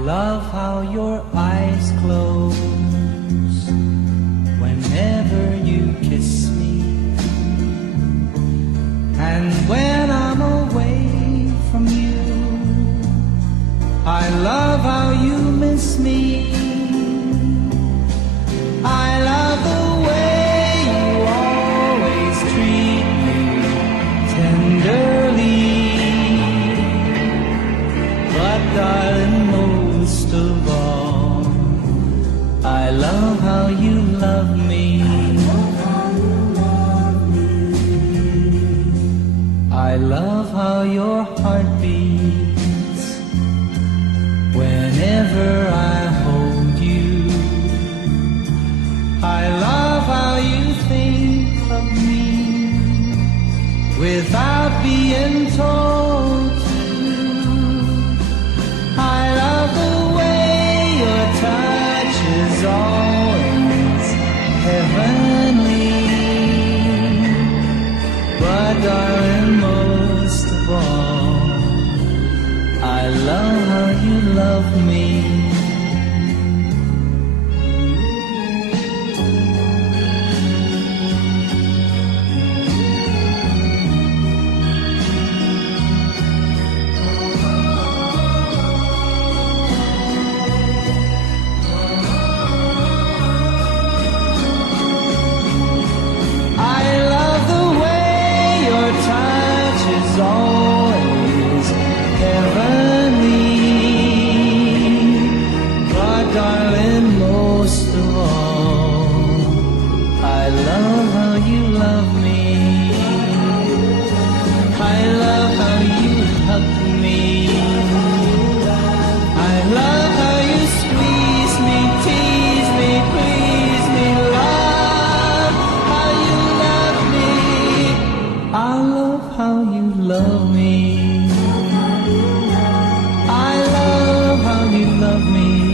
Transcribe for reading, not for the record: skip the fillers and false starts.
love how your eyes close whenever you kiss me, and when I'm away from you, I love how you miss me. I love the way you always treat me tenderly, but darling, most of all, I love how you love me. I love how your heart beats whenever I hold you. I love how you think of me without being told to. I love the way your touch is always heavenly, but darling, most of all, I love how you love me. Always heavenly, but darling, most of all, I love how you love me. I love how you hug me. I love how you squeeze me, tease me, please me, love how you love me. I love how you love me. I love how you love me.